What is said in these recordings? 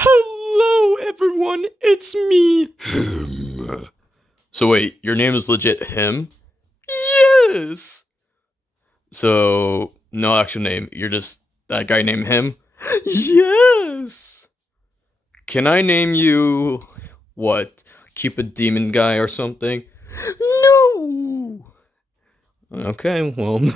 Hello, everyone. It's me. Him. So wait, your name is legit him? Yes. So no actual name. You're just that guy named him? Yes. Can I name you what? Cupid demon guy or something? No. Okay, well.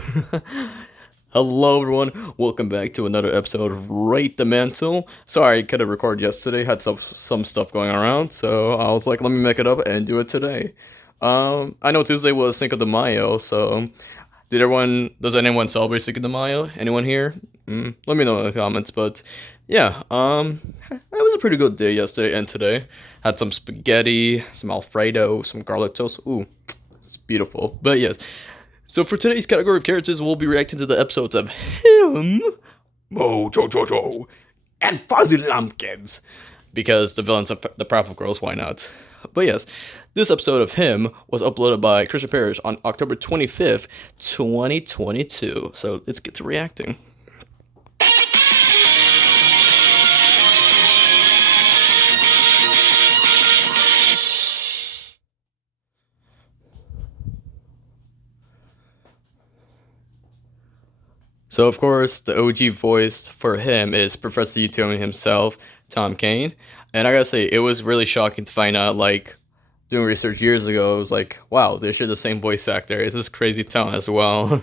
Hello, everyone. Welcome back to another episode of Rate the Mantle. Sorry, I couldn't record yesterday. Had some stuff going around, so I was like, let me make it up and do it today. I know Tuesday was Cinco de Mayo, so does anyone celebrate Cinco de Mayo? Anyone here? Let me know in the comments. But yeah, it was a pretty good day yesterday and today. Had some spaghetti, some Alfredo, some garlic toast. Ooh, it's beautiful. But yes. So for today's category of characters, we'll be reacting to the episodes of him, Mojo, Jojo, and Fuzzy Lumpkins, because the villains of the Powerpuff Girls, why not? But yes, this episode of him was uploaded by Christian Parrish on October 25th, 2022. So let's get to reacting. So of course, the OG voice for him is Professor Utonium himself, Tom Kane. And I gotta say, it was really shocking to find out, like, doing research years ago, it was like, wow, they share the same voice actor. It's this crazy talent as well.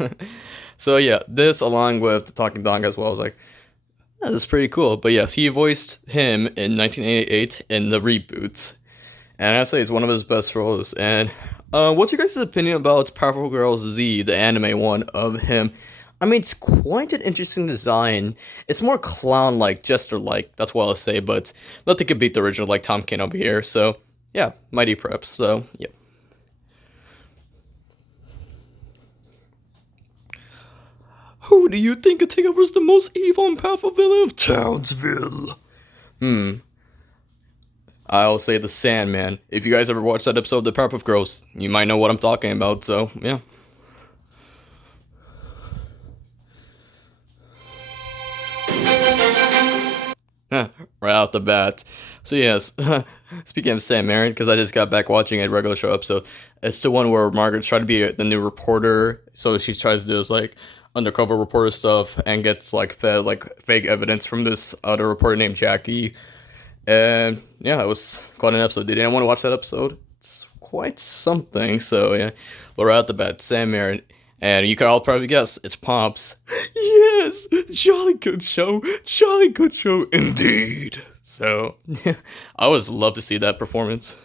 So yeah, this along with the Talking Dog as well, I was like, yeah, this is pretty cool. But yes, he voiced him in 1988 in the reboots. And I'd say it's one of his best roles. And what's your guys' opinion about Powerpuff Girls Z, the anime one of him? I mean, it's quite an interesting design. It's more clown-like, jester-like, that's what I'll say, but nothing could beat the original like Tom Kane over here. So, yeah, Mighty Preps, so, yeah. Who do you think could take over as the most evil and powerful villain of Townsville? I'll say the Sandman. If you guys ever watched that episode of the Powerpuff Girls, you might know what I'm talking about, so, yeah. Right out the bat. So yes, speaking of Sam Marin, because I just got back watching a regular show episode, it's the one where Margaret's trying to be the new reporter, so she tries to do this like undercover reporter stuff and gets like fed like fake evidence from this other reporter named Jackie, and yeah, it was quite an episode. Did anyone want to watch that episode? It's quite something. So yeah, but right out the bat, Sam Marin. And you can all probably guess, it's Pops. Yes! Jolly good show! Jolly good show indeed! So, I always love to see that performance.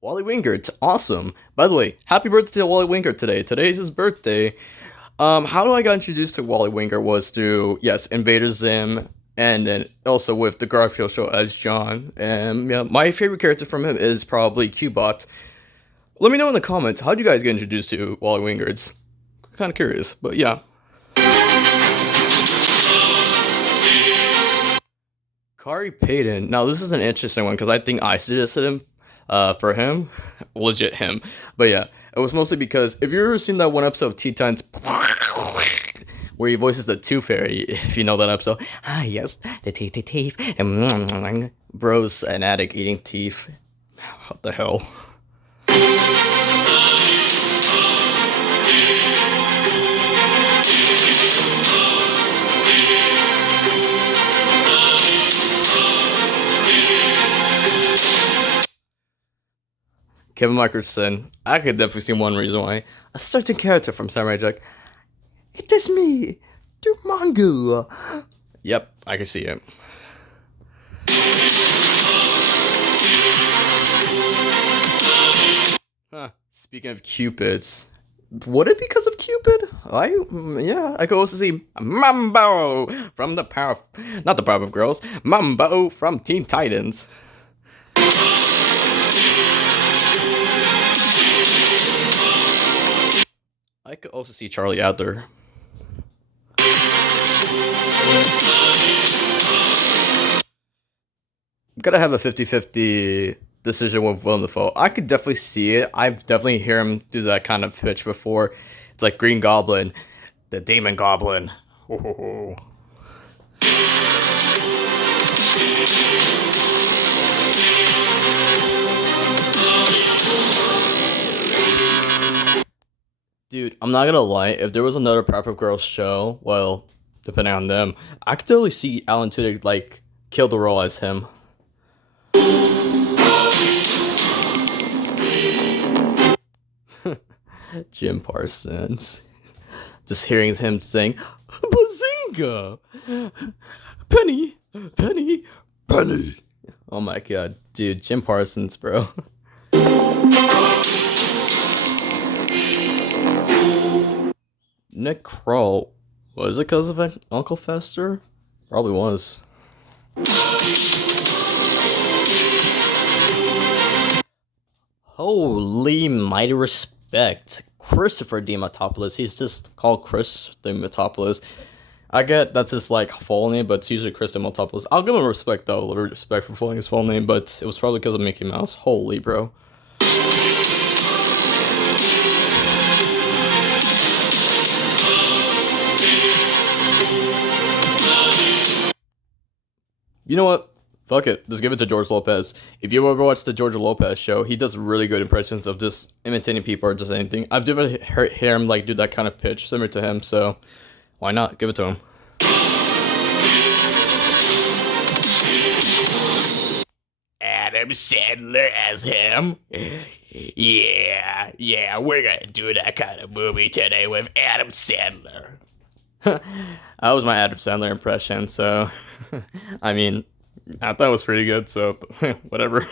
Wally Wingert, awesome! By the way, happy birthday to Wally Wingert today. Today's his birthday. How do I got introduced to Wally Wingert was through, yes, Invader Zim, and then also with the Garfield show as John. And yeah, my favorite character from him is probably Cubot. Let me know in the comments, how'd you guys get introduced to Wally Wingerts? Kind of curious, but yeah. Kari Payton. Now this is an interesting one because I think I suggested him for him, legit him. But yeah, it was mostly because if you've ever seen that one episode of Teen Titans where he voices the Tooth Fairy, if you know that episode. Ah, yes, the teeth, and bros, an addict eating teeth. What the hell? Kevin Mickelson, I could definitely see one reason why. A certain character from Samurai Jack. It is me, the Mongo. Yep, I can see it. Huh. Speaking of Cupids, would it because of Cupid? Yeah, I could also see Mambo from the not the Powerpuff Girls, Mambo from Teen Titans. I could also see Charlie Adler. I'm gonna have a 50-50 decision with Willem Dafoe. I could definitely see it. I've definitely hear him do that kind of pitch before. It's like Green Goblin. the demon goblin. Oh. Dude, I'm not gonna lie, if there was another Powerpuff Girls show, well, depending on them, I could totally see Alan Tudyk, like, kill the role as him. Jim Parsons. Just hearing him sing, Bazinga! Penny! Penny! Penny! Oh my god, dude, Jim Parsons, bro. Nick Kroll, was it because of Uncle Fester? Probably was. Holy mighty respect. Christopher Diamantopoulos. He's just called Chris Diamantopoulos. I get that's his like full name, but it's usually Chris Diamantopoulos. I'll give him respect though, respect for fulfilling his full name, but it was probably because of Mickey Mouse. Holy bro. You know what? Fuck it. Just give it to George Lopez. If you ever watch the George Lopez show, he does really good impressions of just imitating people or just anything. I've never heard him like do that kind of pitch similar to him, so why not? Give it to him. Adam Sandler as him? Yeah, we're gonna do that kind of movie today with Adam Sandler. That was my Adam Sandler impression, so I mean, I thought it was pretty good, so whatever.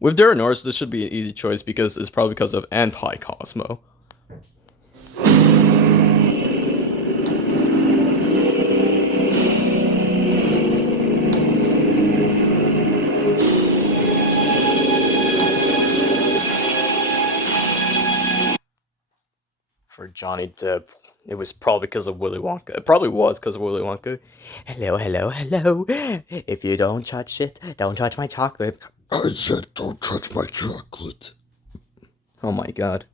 With Darren Norris, this should be an easy choice because it's probably because of Anti-Cosmo. For Johnny Depp, it was probably because of Willy Wonka. It probably was because of Willy Wonka. Hello, hello, hello. If you don't touch it, don't touch my chocolate. I said don't touch my chocolate. Oh my god.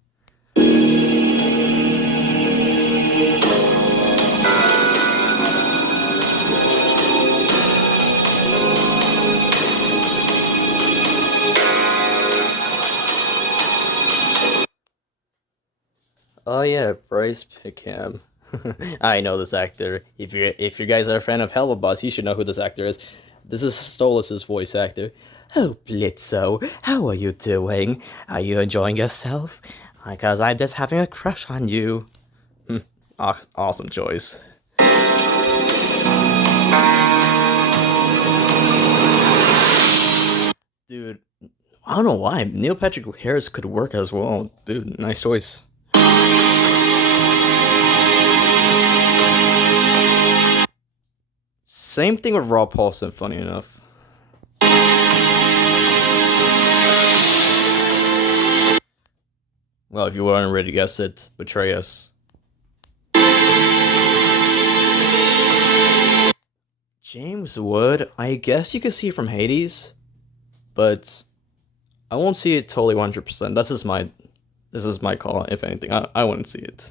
Oh yeah, Bryce Pickham. I know this actor. If you guys are a fan of Hello Boss, you should know who this actor is. This is Stolas' voice actor. Oh, Blitzo, how are you doing? Are you enjoying yourself? Because I'm just having a crush on you. Awesome choice. Dude, I don't know why. Neil Patrick Harris could work as well. Dude, nice choice. Same thing with Rob Paulson, funny enough. Well, if you weren't ready to guess it, betray us. James Wood, I guess you could see it from Hades, but I won't see it totally 100%. This is my call, if anything. I wouldn't see it.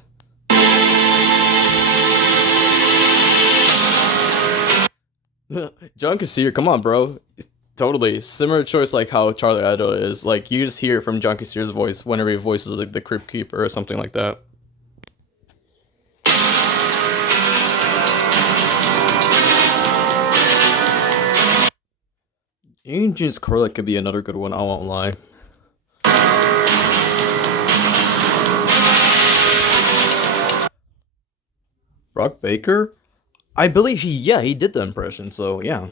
John Cassier, come on, bro. Totally. Similar choice like how Charlie Idol is. Like, you just hear it from John Cassier's voice whenever he voices like the Crypt Keeper or something like that. Agent Scarlet could be another good one, I won't lie. Brock Baker? I believe he did the impression, so yeah.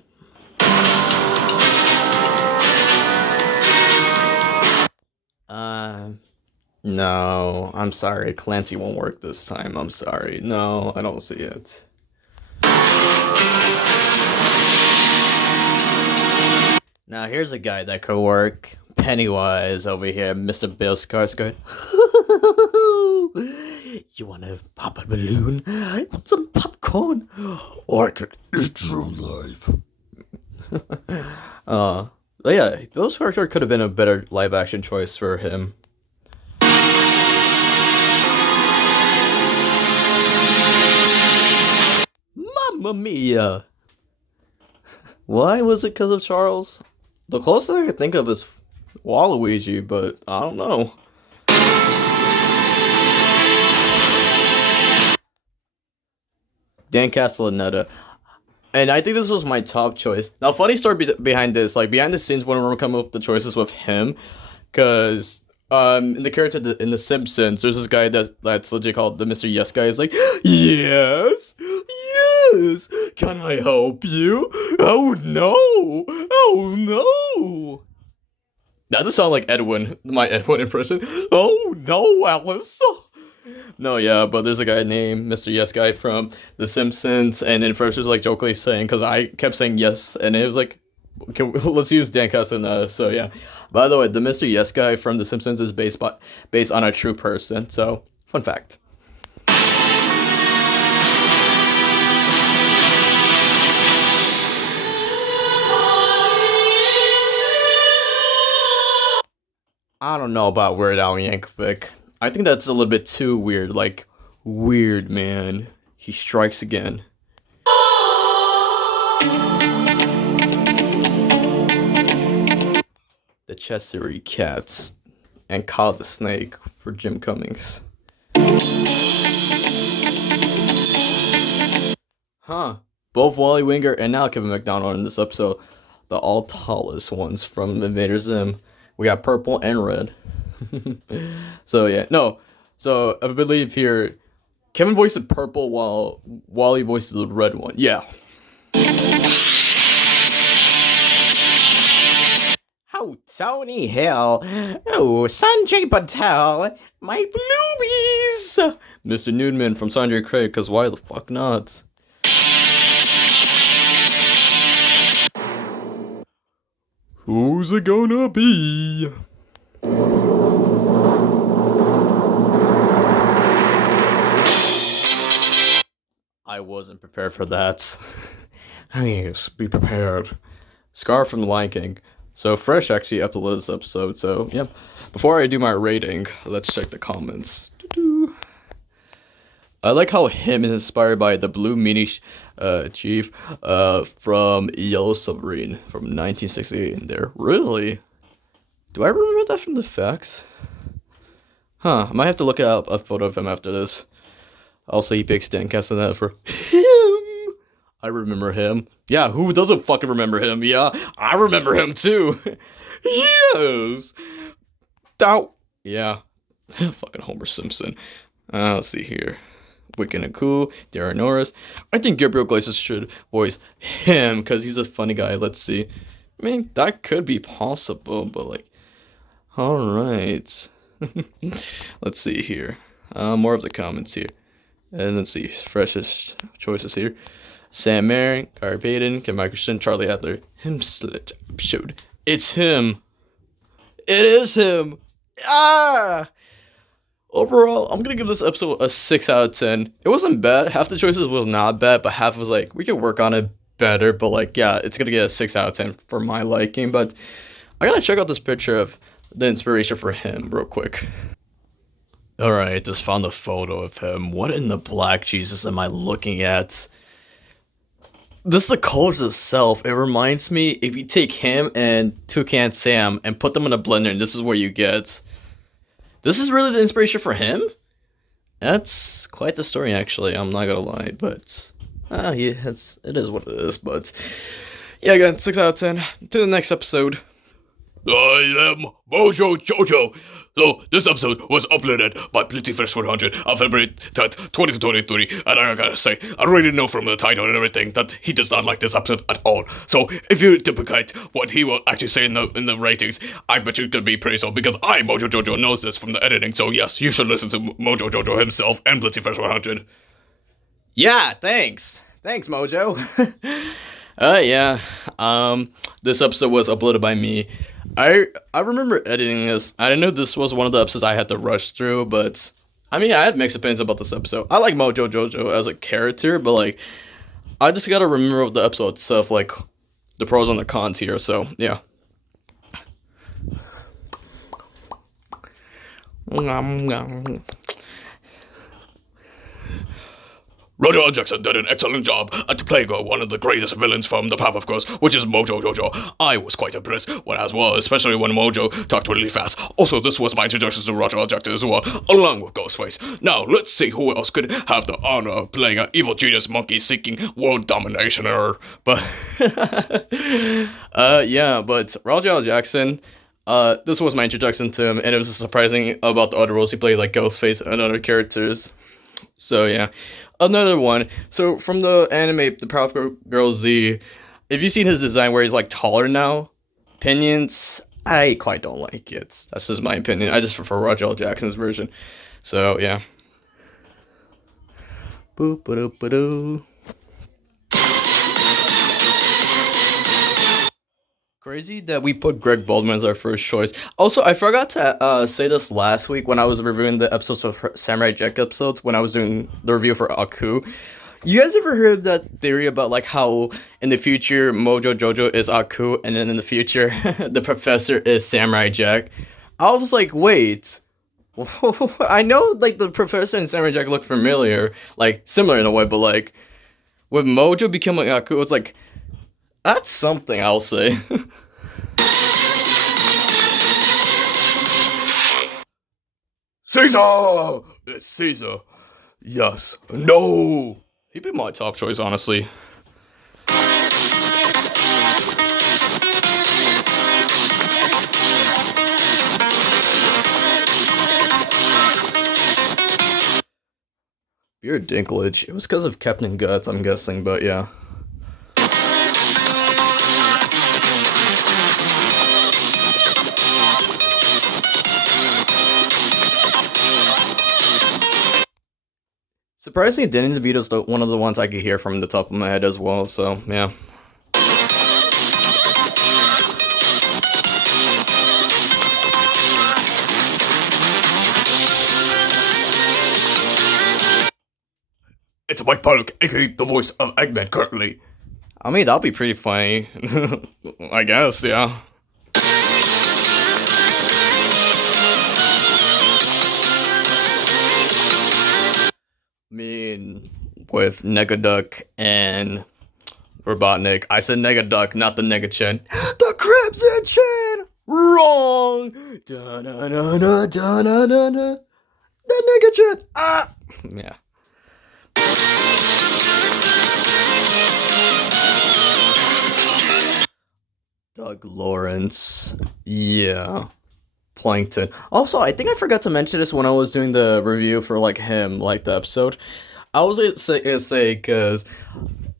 No, I'm sorry. Clancy won't work this time. I'm sorry. No, I don't see it. Now here's a guy that could work. Pennywise over here, Mr. Bill Skarsgård. You wanna pop a balloon? I want some popcorn. Or I could eat you alive. But yeah, Bill's character could have been a better live action choice for him. Mamma mia! Why was it because of Charles? The closest I could think of is Waluigi, but I don't know. Dan Castellaneta. And I think this was my top choice. Now, funny story behind this, like behind the scenes when we're coming up with the choices with him, because in the character in The Simpsons, there's this guy that's legit called the Mr. Yes guy. Is like, yes, yes, can I help you? Oh no, oh no. That does sound like Edwin, my Edwin impression. Oh no, Alice. No, yeah, but there's a guy named Mr. Yes Guy from The Simpsons, and in first it was like jokingly saying, because I kept saying yes, and it was like, let's use Dan Castellaneta. So yeah. By the way, the Mr. Yes Guy from The Simpsons is based on a true person. So fun fact. I don't know about Weird Al Yankovic. I think that's a little bit too weird. Like, weird, man. He strikes again. The Cheshire Cats and Kyle the Snake for Jim Cummings. Huh. Both Wally Winger and now Kevin McDonald in this episode. The all tallest ones from Invader Zim. We got purple and red. So yeah, no. So I believe here, Kevin voiced the purple while Wally voiced the red one. Yeah. Oh, Tony Hill. Oh, Sanjay Patel. My bluebies. Mr. Newman from Sanjay Craig, because why the fuck not? Who's it gonna be? I wasn't prepared for that. Yes, be prepared. Scar from The Lion King. So Fresh actually uploaded this episode, so yeah. Before I do my rating, let's check the comments. Doo-doo. I like how him is inspired by the Blue Mini Chief from Yellow Submarine from 1968 in there. Really? Do I remember that from the facts? Huh, I might have to look up a photo of him after this. Also, he picks Dan Castellaneta for him. I remember him. Yeah, who doesn't fucking remember him? Yeah, I remember him too. Yes. Yeah. Fucking Homer Simpson. Let's see here. Wicked and Cool, Darren Norris. I think Gabriel Iglesias should voice him because he's a funny guy. Let's see. I mean, that could be possible, but like, all right. Let's see here. More of the comments here. And let's see, freshest choices here. Sam Marin, Gary Payton, Kim Michelson, Charlie Adler. Him slit episode. It's him. It is him. Ah! Overall, I'm gonna give this episode a 6 out of 10. It wasn't bad. Half the choices was not bad, but half was like, we could work on it better. But like, yeah, it's gonna get a 6 out of 10 for my liking. But I gotta check out this picture of the inspiration for him real quick. Alright, just found a photo of him. What in the black Jesus am I looking at? This is the colors itself. It reminds me, if you take him and Toucan Sam and put them in a blender, and this is what you get. This is really the inspiration for him? That's quite the story, actually. I'm not gonna lie, but yeah, it is what it is. But yeah, again, 6 out of 10. To the next episode. I am Mojo Jojo. So, this episode was uploaded by Blitzyfresh100 on February 10th, 2023, and I gotta say, I really know from the title and everything that he does not like this episode at all. So, if you duplicate what he will actually say in the ratings, I bet you could be pretty so, because I, Mojo Jojo, knows this from the editing, so yes, you should listen to Mojo Jojo himself and Blitzyfresh100. Yeah, thanks. Thanks, Mojo. Yeah. This episode was uploaded by me. I remember editing this. I didn't know this was one of the episodes I had to rush through, but I mean, I had mixed opinions about this episode. I like Mojo Jojo as a character, but like, I just gotta remember the episode itself, like the pros and the cons here. So yeah. Roger L. Jackson did an excellent job at playing one of the greatest villains from the Powerpuff Girls, which is Mojo Jojo. I was quite impressed when as well, especially when Mojo talked really fast. Also, this was my introduction to Roger L. Jackson as well, along with Ghostface. Now, let's see who else could have the honor of playing an evil genius monkey seeking world dominationer. But yeah, but Roger L. Jackson, this was my introduction to him, and it was surprising about the other roles he played, like Ghostface and other characters. So yeah, another one. So from the anime, the Powerpuff Girls Z, if you've seen his design where he's like taller now, opinions, I quite don't like it. That's just my opinion. I just prefer Roger L. Jackson's version. So yeah. Boop ba doo ba doo. Crazy that we put Greg Baldwin as our first choice. Also, I forgot to say this last week when I was reviewing the episodes of Samurai Jack episodes, when I was doing the review for Aku. You guys ever heard that theory about like how in the future Mojo Jojo is Aku, and then in the future the professor is Samurai Jack? I was like, wait. I know like the professor and Samurai Jack look familiar, like similar in a way, but like with Mojo becoming Aku, it's like that's something, I'll say. Caesar! It's Caesar. Yes. No! He'd be my top choice, honestly. Beard Dinklage. It was because of Captain Guts, I'm guessing, but yeah. Surprisingly, Danny DeVito's one of the ones I could hear from the top of my head as well, so yeah. It's Mike Pollock, aka the voice of Eggman currently. I mean, that'll be pretty funny. I guess, yeah. I mean, with Negaduck and Robotnik. I said Negaduck, not the Negachin. The Crimson Chin! Wrong! Da-na-na-na-da-na-na-na. The Negachin! Ah! Yeah. Doug Lawrence. Yeah. Plankton. Also, I think I forgot to mention this when I was doing the review for like him, like the episode. I was gonna say because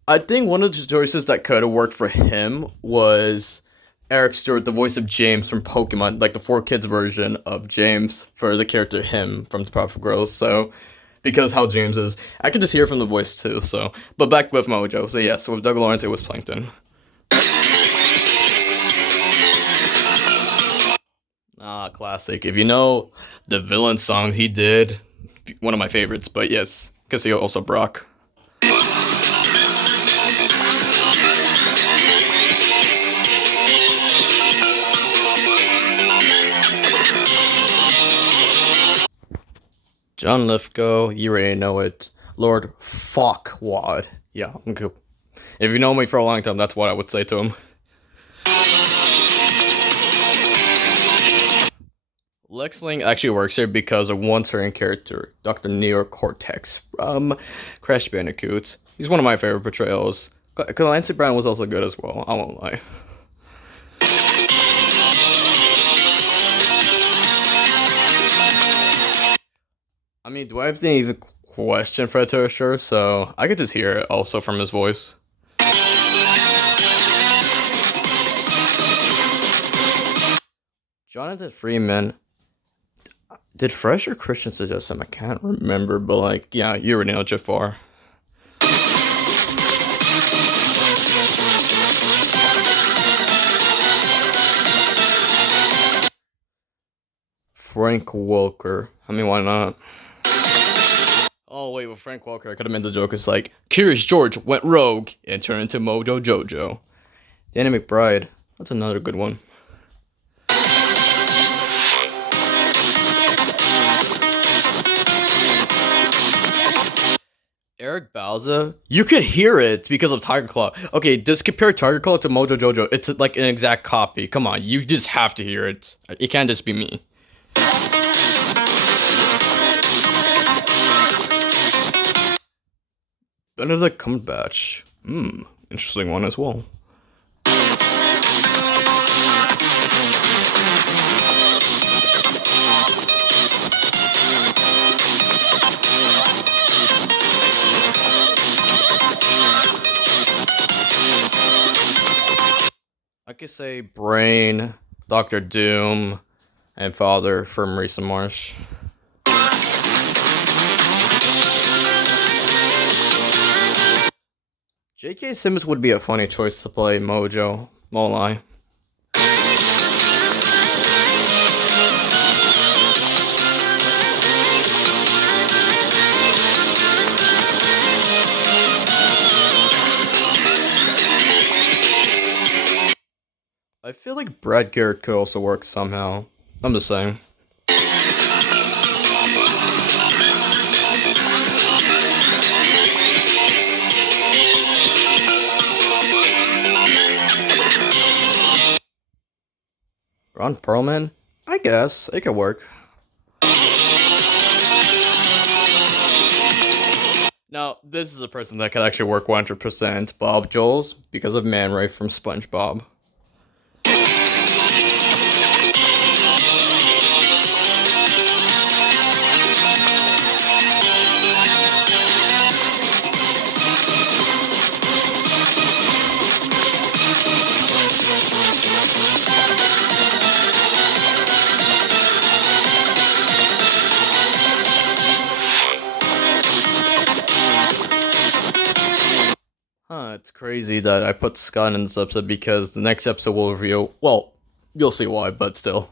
I think one of the choices that could have worked for him was Eric Stewart, the voice of James from Pokemon, like the 4Kids version of James for the character him from the Powerpuff Girls. So because how James is, I could just hear from the voice too. So, but back with Mojo. So yes, with Doug Lawrence, it was Plankton. Ah, classic. If you know the villain song he did, one of my favorites, but yes, because he also Brock. John Lithgow, you already know it. Lord Fuckwad. Yeah, I'm cool. If you know me for a long time, that's what I would say to him. Lex Link actually works here because of one certain character, Dr. Neo Cortex from Crash Bandicoot. He's one of my favorite portrayals. Clancy Brown was also good as well, I won't lie. I mean, do I have to even question Fred Tersher? So I could just hear it also from his voice. Jonathan Freeman. Did Fresh or Christian suggest him? I can't remember, but like, yeah, you already know Jafar. Frank Welker. I mean, why not? Oh wait, with Frank Welker, I could have made the joke. It's like Curious George went rogue and turned into Mojo Jojo. Danny McBride. That's another good one. Eric Bauza, you could hear it because of Tiger Claw. Okay, just compare Tiger Claw to Mojo Jojo. It's like an exact copy. Come on, you just have to hear it. It can't just be me. Benedict Cumberbatch. Interesting one as well. I could say Brain, Doctor Doom, and Father from Marisa Marsh. J.K. Simmons would be a funny choice to play Mojo. Won't lie. I feel like Brad Garrett could also work somehow. I'm just saying. Ron Perlman? I guess. It could work. Now, this is a person that could actually work 100%. Bob Jones, because of Man Ray from SpongeBob. It's crazy that I put Scott in this episode because the next episode will reveal. Well, you'll see why, but still.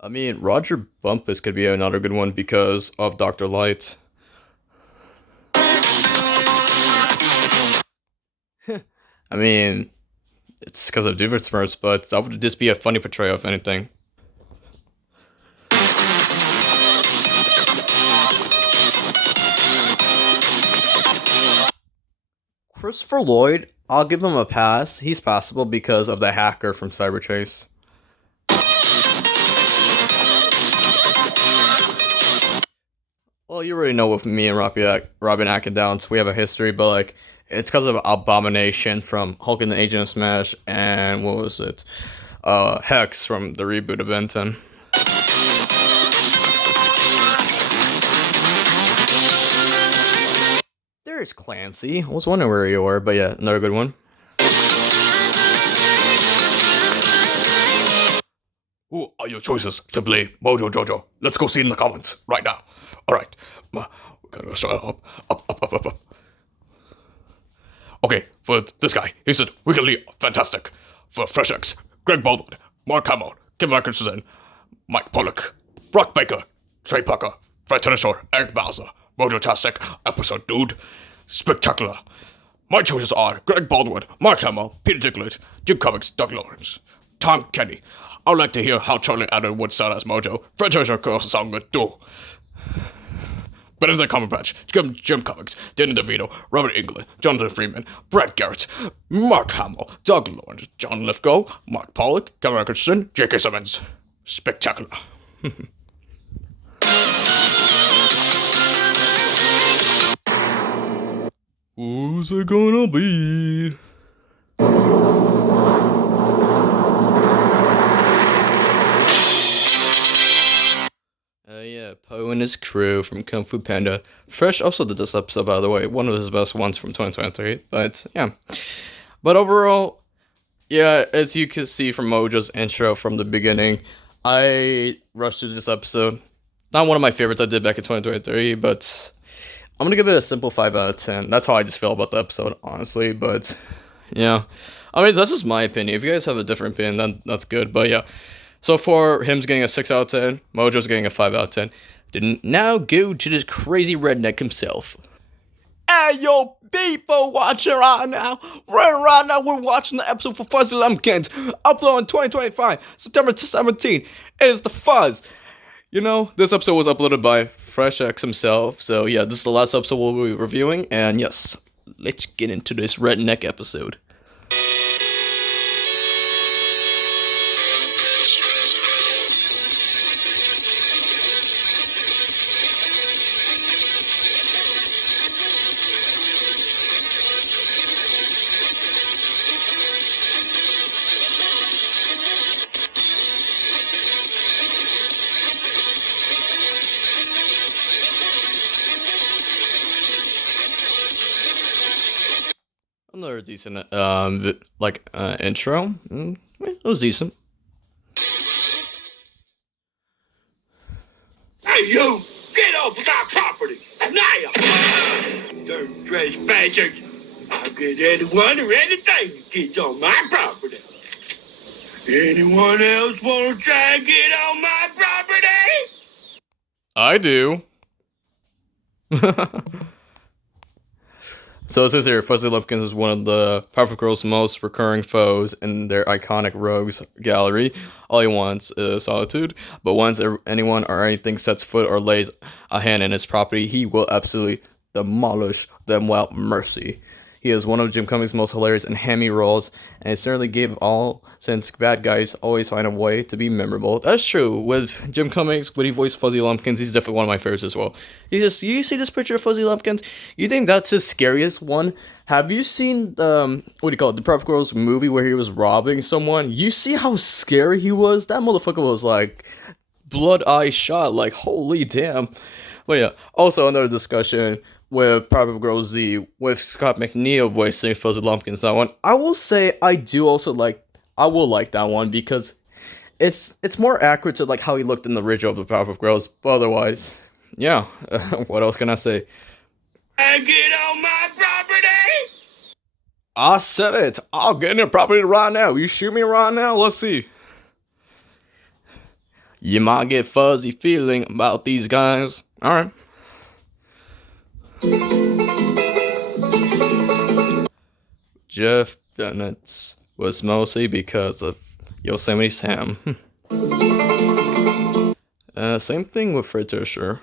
I mean, Roger Bumpus could be another good one because of Dr. Light. I mean, it's because of Doofenshmirtz, but that would just be a funny portrayal, if anything. Christopher Lloyd, I'll give him a pass. He's passable because of the hacker from Cyberchase. Well, you already know with me and Robin Ackendowns, we have a history, but like, it's because of Abomination from Hulk and the Agent of Smash, and what was it? Hex from the reboot of Ben 10. There's Clancy. I was wondering where you were, but yeah, another good one. Who are your choices to play Mojo Jojo? Let's go see in the comments right now. Alright. We gotta start up. Okay, for this guy, he said Wiggly Fantastic. For Fresh X, Greg Baldwin, Mark Hamill, Kim Atkinson, Mike Pollock, Brock Baker, Trey Parker, Fred Tennyshore, Eric Bowser, Mojo Tastic, Episode Dude, Spectacular. My choices are Greg Baldwin, Mark Hamill, Peter Dinklage, Jim Cummings, Doug Lawrence, Tom Kenny. I would like to hear how Charlie Adler would sound as Mojo. Fred Tennyshore could also sound good too. Benedict Cumberbatch, Jim Cummings, Danny DeVito, Robert Englund, Jonathan Freeman, Brad Garrett, Mark Hamill, Doug Lawrence, John Lithgow, Mark Pollock, Kevin Atkinson, J.K. Simmons. Spectacular. Who's it gonna be? Yeah, Poe and his crew from Kung Fu Panda. Fresh also did this episode, by the way. One of his best ones from 2023. But, yeah. But overall, yeah, as you can see from Mojo's intro from the beginning, I rushed through this episode. Not one of my favorites I did back in 2023, but I'm gonna give it a simple 5 out of 10. That's how I just feel about the episode, honestly. But, yeah. I mean, that's just my opinion. If you guys have a different opinion, then that's good. But, yeah. So for him's getting a 6 out of 10, Mojo's getting a 5 out of 10. Didn't now go to this crazy redneck himself. Hey, yo, people watching right now. Right now, we're watching the episode for Fuzzy Lumpkins. Upload in 2025, September 17th. It is the Fuzz. You know, this episode was uploaded by Fresh X himself. So, yeah, this is the last episode we'll be reviewing. And, yes, let's get into this redneck episode. Another decent, intro. It was decent. Hey, you! Get off of my property! Now! You trespassers! I'll get anyone or anything that gets on my property. Anyone else want to try and get on my property? I do. So it says here, Fuzzy Lumpkins is one of the Powerpuff Girls' most recurring foes in their iconic rogues gallery. All he wants is solitude, but once anyone or anything sets foot or lays a hand in his property, he will absolutely demolish them without mercy. He is one of Jim Cummings' most hilarious and hammy roles, and it certainly gave all, since bad guys always find a way to be memorable. That's true. With Jim Cummings, when he voiced Fuzzy Lumpkins, he's definitely one of my favorites as well. You see this picture of Fuzzy Lumpkins? You think that's his scariest one? Have you seen the Powerpuff Girls movie where he was robbing someone? You see how scary he was? That motherfucker was like blood eye shot, like holy damn. But yeah, also another discussion with Powerpuff Girls Z with Scott McNeil voicing Fuzzy Lumpkins. That one, I will say, I will like that one because it's more accurate to like how he looked in the original of the Powerpuff Girls. But otherwise, yeah, what else can I say? I get on my property? I said it. I'll get in your property right now. You shoot me right now. Let's see. You might get fuzzy feeling about these guys. All right. Jeff Bennett's was mostly because of Yosemite Sam. Same thing with Fred Tersher.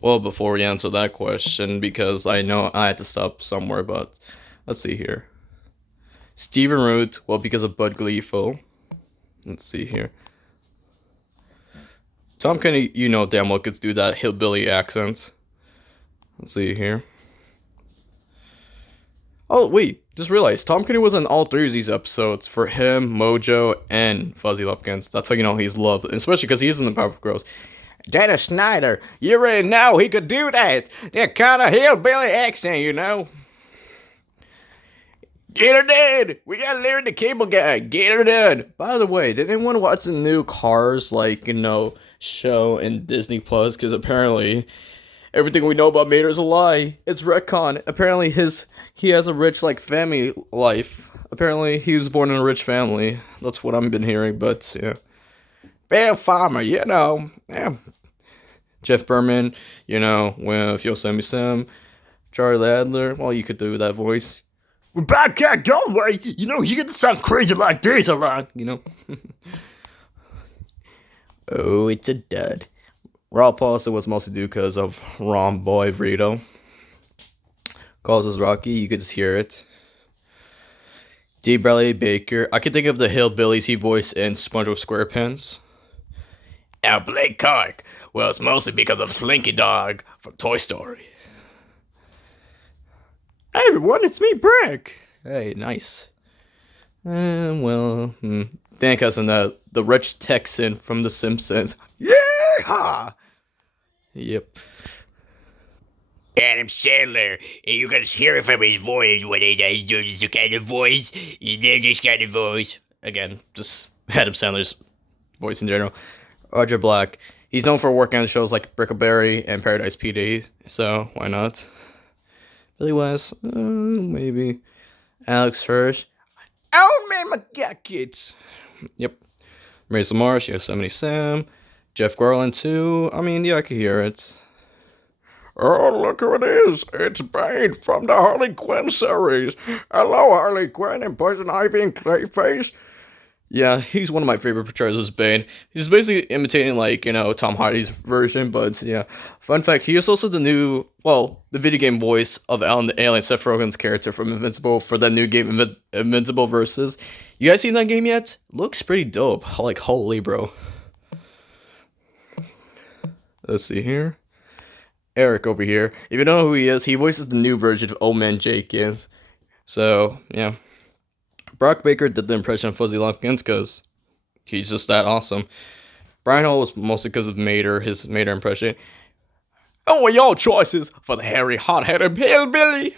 Well, before we answer that question, because I know I had to stop somewhere, but let's see here. Stephen Root, well, because of Bud Gleeful. Let's see here. Tom Kenny, you know damn well could do that hillbilly accent. Let's see here. Oh, wait, just realized Tom Kenny was in all three of these episodes for him, Mojo, and Fuzzy Lumpkins. That's how you know he's loved, especially because he's in the Powerpuff Girls. Dennis Snyder, you already know he could do that. That kind of hillbilly accent, you know. Get her done! We gotta learn the cable guy. Get her done! By the way, did anyone watch the new Cars, show in Disney Plus? Because apparently Everything we know about Mater is a lie. It's retcon. Apparently he has a rich like family life. Apparently he was born in a rich family. That's what I've been hearing, but yeah. Bear farmer, you know. Yeah. Jeff Berman, you know, with Yosemite Sam, Charlie Adler. Well, you could do that voice. We're back at Galway. You know, you get to sound crazy like this a lot. You know. Oh, it's a dud. Raw Pulse was mostly due because of Ron Boy Vrito. Calls us Rocky, you could just hear it. D. Bradley Baker. I could think of the hillbillies he voiced in SpongeBob SquarePants. Now, Blake Clark. Well, it's mostly because of Slinky Dog from Toy Story. Hey everyone, it's me, Brick. Hey, nice. Dan Cousin, the rich Texan from The Simpsons. Yeah! Yep. Adam Sandler, and you can hear it from his voice when he does this kind of voice. He did this kind of voice. Again, just Adam Sandler's voice in general. Roger Black. He's known for working on shows like Brickleberry and Paradise PD, so why not? Billy West, maybe. Alex Hirsch. Oh man, my got kids. Yep. Maurice LaMarche, Yosemite Sam. Jeff Garland too. I mean, yeah, I could hear it. Oh, look who it is. It's Bane from the Harley Quinn series. Hello, Harley Quinn and Poison Ivy and Clayface. Yeah, he's one of my favorite portrayals as Bane. He's basically imitating, like, you know, Tom Hardy's version, but yeah. Fun fact, he is also the video game voice of Alan the Alien, Seth Rogen's character from Invincible for that new game, Invincible Versus. You guys seen that game yet? Looks pretty dope. Like, holy, bro. Let's see here. Eric over here. If you don't know who he is, he voices the new version of Old Man Jenkins. So, yeah. Brock Baker did the impression of Fuzzy Lumpkins because he's just that awesome. Brian Hall was mostly because of Mater, his Mater impression. Oh, your choices for the hairy, hot-headed hillbilly.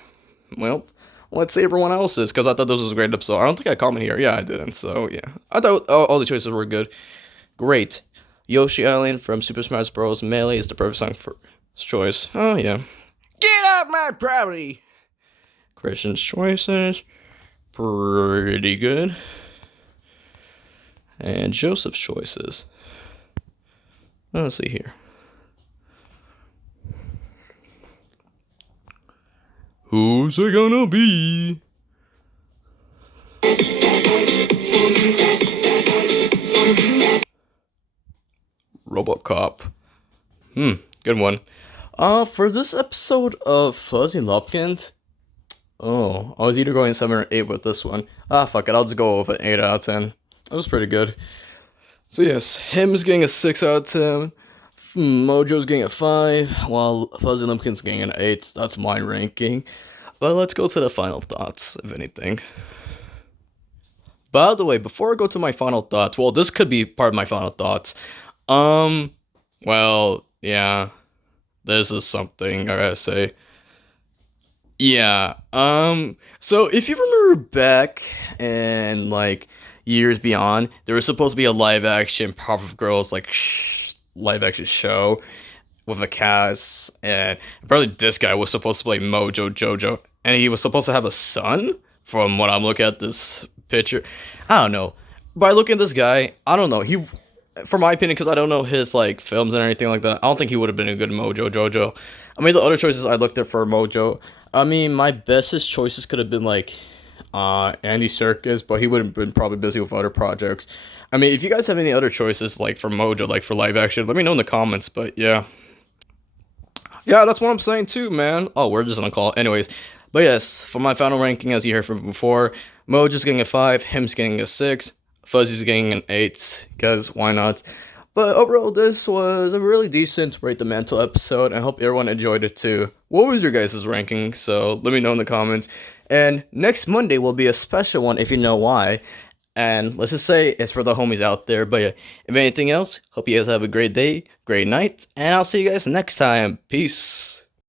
Well, let's see everyone else's because I thought this was a great episode. I don't think I commented here. Yeah, I didn't. So, yeah. I thought all the choices were good. Great. Yoshi Island from Super Smash Bros. Melee is the perfect song for choice. Oh, yeah. Get out my property. Christian's choices. Pretty good. And Joseph's choices. Let's see here. Who's it gonna be? RoboCop. Good one. For this episode of Fuzzy Lumpkins, I was either going 7 or 8 with this one. Fuck it, I'll just go with an 8 out of 10. That was pretty good. So yes, him is getting a 6 out of 10. Mojo's getting a 5, while Fuzzy Lumpkins getting an 8. That's my ranking. But let's go to the final thoughts, if anything. By the way, before I go to my final thoughts, well, this could be part of my final thoughts. Well, yeah, this is something I gotta say. Yeah, so if you remember back in, like, years beyond, there was supposed to be a live-action Powerpuff Girls, like, live-action show with a cast, and apparently this guy was supposed to play Mojo Jojo, and he was supposed to have a son, from what I'm looking at this picture. I don't know. By looking at this guy, I don't know, for my opinion, because I don't know his, like, films and anything like that, I don't think he would have been a good Mojo Jojo. I mean, the other choices I looked at for Mojo, I mean, my bestest choices could have been, like, Andy Serkis, but he would have been probably busy with other projects. I mean, if you guys have any other choices, like, for Mojo, like, for live action, let me know in the comments, but, yeah. Yeah, that's what I'm saying, too, man. Oh, we're just on a call. Anyways, but yes, for my final ranking, as you heard from before, Mojo's getting a 5, him's getting a 6, Fuzzy's getting an 8, because why not? But overall, this was a really decent Rate the Mantle episode, and I hope everyone enjoyed it too. What was your guys' ranking? So let me know in the comments. And next Monday will be a special one if you know why. And let's just say it's for the homies out there. But yeah, if anything else, hope you guys have a great day, great night, and I'll see you guys next time. Peace.